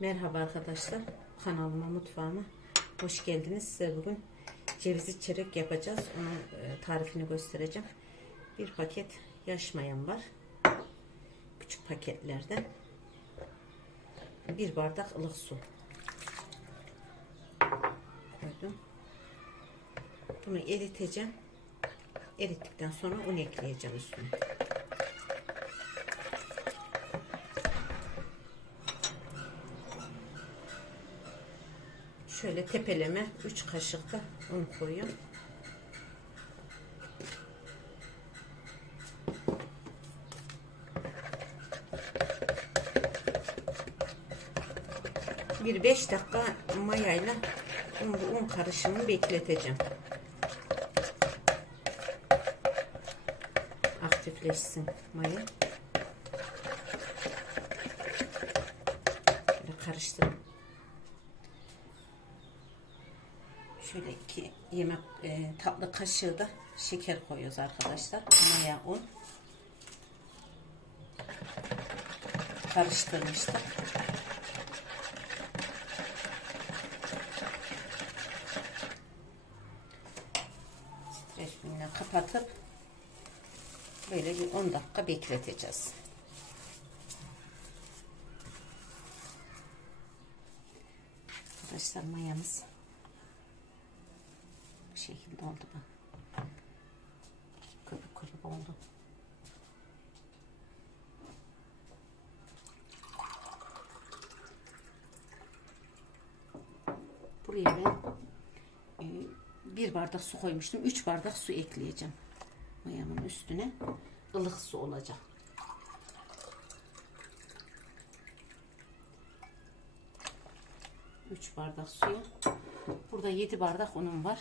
Merhaba arkadaşlar. Kanalıma, mutfağıma hoş geldiniz. Size bugün cevizi çörek yapacağız. Onun e, tarifini göstereceğim. Bir paket yaş mayam var. Küçük paketlerden. Bir bardak ılık su. Koydum. Bunu eriteceğim. Erittikten sonra un ekleyeceğim üstüne. Şöyle tepeleme 3 kaşık da un koyuyorum. Bir 5 dakika mayayla un, un karışımını bekleteceğim. Aktifleşsin maya. Böyle karıştırıp Şöyle iki yemek e, tatlı kaşığı da şeker koyuyoruz arkadaşlar. Maya un. Karıştırmıştık. Streç filmle kapatıp böyle bir 10 dakika bekleteceğiz. Arkadaşlar mayamız şekilde oldu bak. Köpük köpük oldu. Buraya ben e, bir bardak su koymuştum. Üç bardak su ekleyeceğim. Mayamın üstüne ılık su olacak. Üç bardak suya. Burada yedi bardak unum var.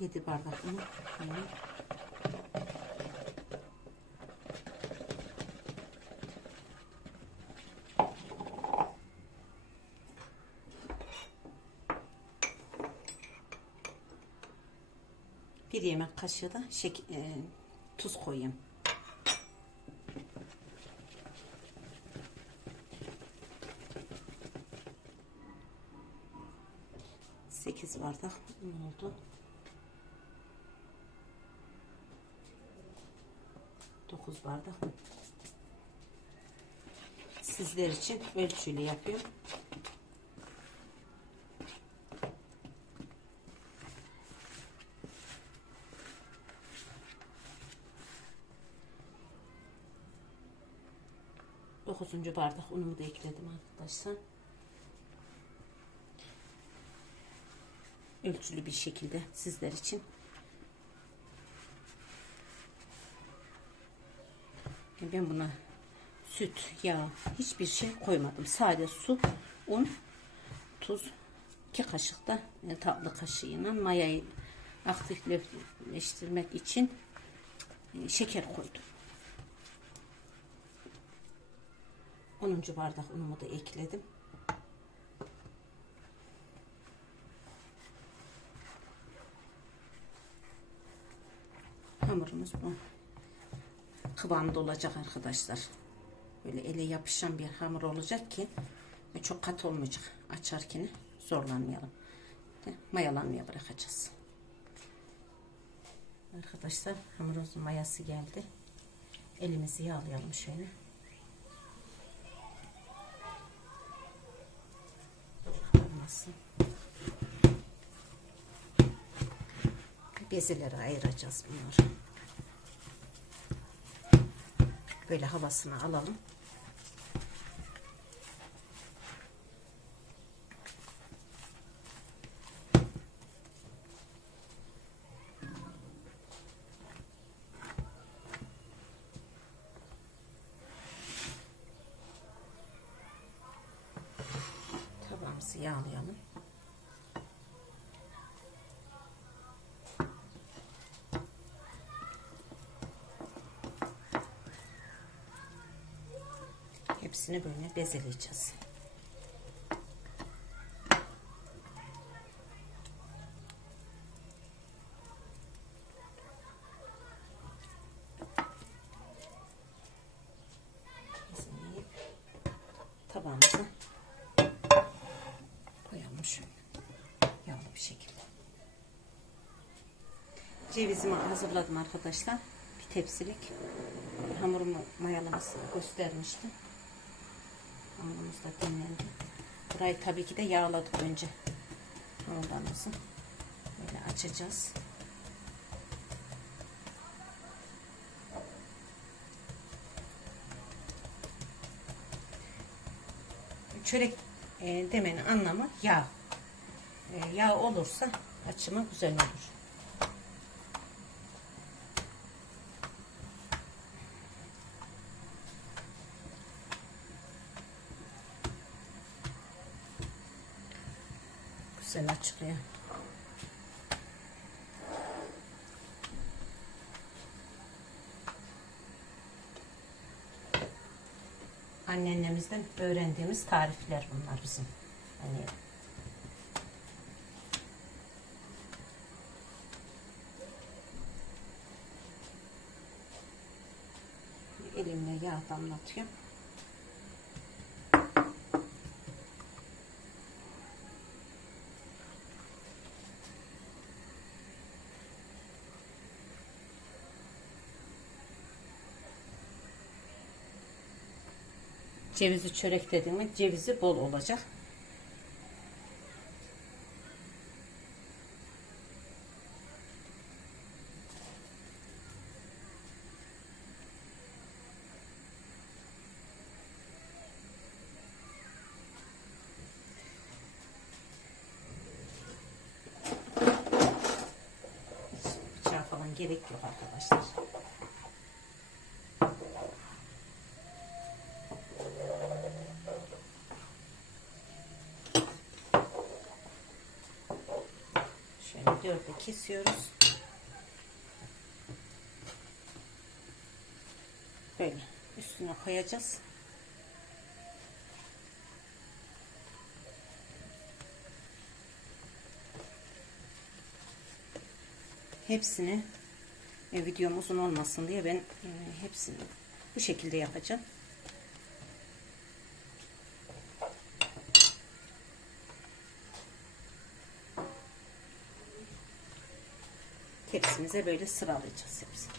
Yedi bardak un. koyuyorum. Bir yemek kaşığı da şek e, tuz koyayım. Sekiz bardak un oldu. 9 bardak. Sizler için ölçüyle yapıyorum. Dokuzuncu bardak unumu da ekledim arkadaşlar. Ölçülü bir şekilde sizler için Ben buna süt, yağ, hiçbir şey koymadım. Sadece su, un, tuz, iki kaşık da e, tatlı kaşığıyla mayayı aktifleştirmek için e, şeker koydum. 10. bardak unumu da ekledim. Hamurumuz bu kıvamda olacak arkadaşlar. Böyle ele yapışan bir hamur olacak ki çok katı olmayacak. Açarken zorlanmayalım. Mayalanmaya bırakacağız. Arkadaşlar hamurumuzun mayası geldi. Elimizi yağlayalım şöyle. Olmasın. Bezelere ayıracağız bunları. Böyle havasını alalım. Yağlayalım. Hepsini böyle bezeleyeceğiz. tabağımıza koyalım yağlı bir şekilde. Cevizimi hazırladım arkadaşlar. Bir tepsilik hamurumu mayalamasını göstermiştim. Hamurumuz da dinlendi. Burayı tabii ki de yağladık önce. Hamurlarımızı böyle açacağız. Çörek e, demenin anlamı yağ. E, yağ olursa açımı güzel olur. Güzel açılıyor. Anneannemizden öğrendiğimiz tarifler bunlar bizim. Hani elimle yağ damlatıyorum. Cevizi çörek dediğimiz cevizi bol olacak. Gerek yok arkadaşlar. Şöyle dörde kesiyoruz. Böyle üstüne koyacağız. Hepsini e, videom uzun olmasın diye ben e, hepsini bu şekilde yapacağım. Tepsimize böyle sıralayacağız hepsini.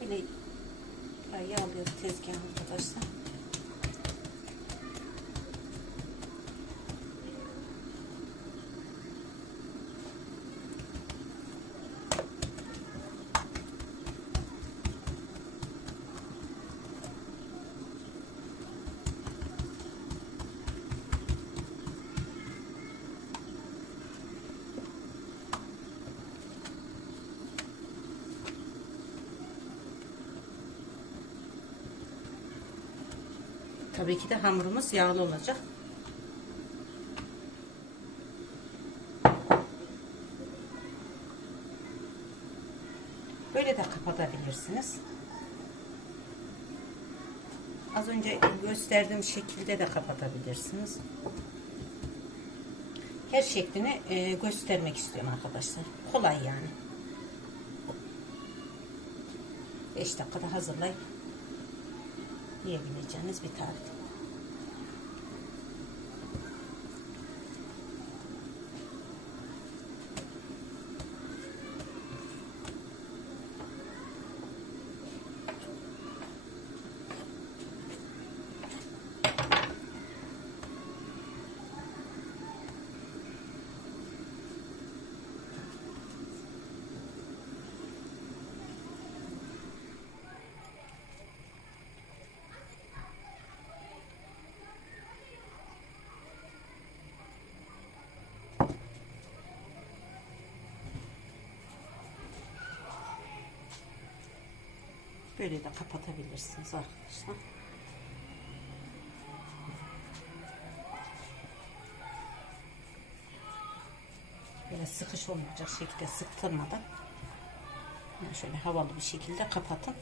Böyle yağlıyoruz tezgahı arkadaşlar. Tabii ki de hamurumuz yağlı olacak. Böyle de kapatabilirsiniz. Az önce gösterdiğim şekilde de kapatabilirsiniz. Her şeklini e, göstermek istiyorum arkadaşlar. Kolay yani. 5 dakikada hazırlayıp yiyebileceğiniz bir tarif. Böyle de kapatabilirsiniz arkadaşlar. Böyle sıkış olmayacak şekilde sıktırmadan şöyle havalı bir şekilde kapatın.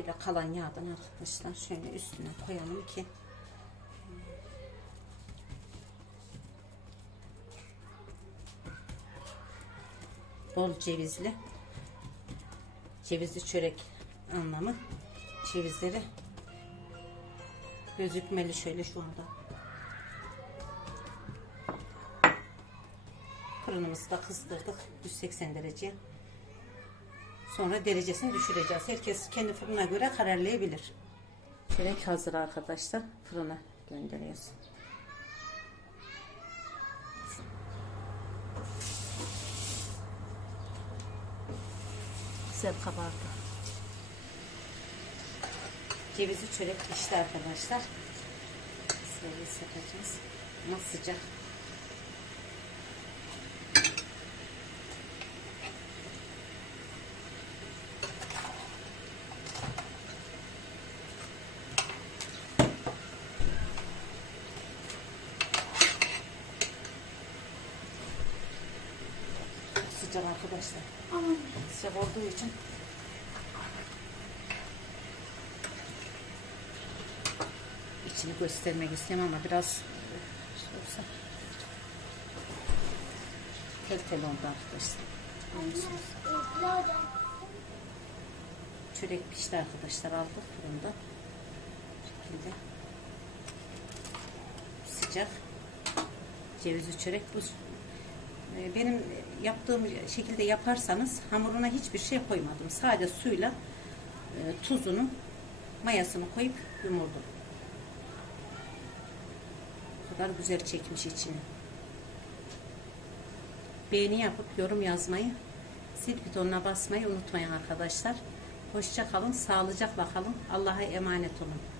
Şöyle kalan yağdan arkadaşlar şöyle üstüne koyalım ki. Bol cevizli. Cevizli çörek anlamı. Cevizleri gözükmeli şöyle şu anda. Fırınımızı da kızdırdık 180 derece sonra derecesini düşüreceğiz herkes kendi fırına göre kararlayabilir çörek hazır arkadaşlar fırına gönderiyoruz güzel kabardı. Cevizi çörek pişti arkadaşlar. Servis yapacağız. Ama sıcak. Sıcak arkadaşlar. Sıcak olduğu için içini göstermek istemem ama biraz şey olsa tel tel oldu arkadaşlar. Çörek pişti arkadaşlar aldık fırında. Şekilde sıcak cevizli çörek bu benim yaptığım şekilde yaparsanız hamuruna hiçbir şey koymadım. Sadece suyla e, tuzunu mayasını koyup yumurdum. O kadar güzel çekmiş içini. Beğeni yapıp yorum yazmayı, zil butonuna basmayı unutmayın arkadaşlar. Hoşça kalın, sağlıcakla kalın. Allah'a emanet olun.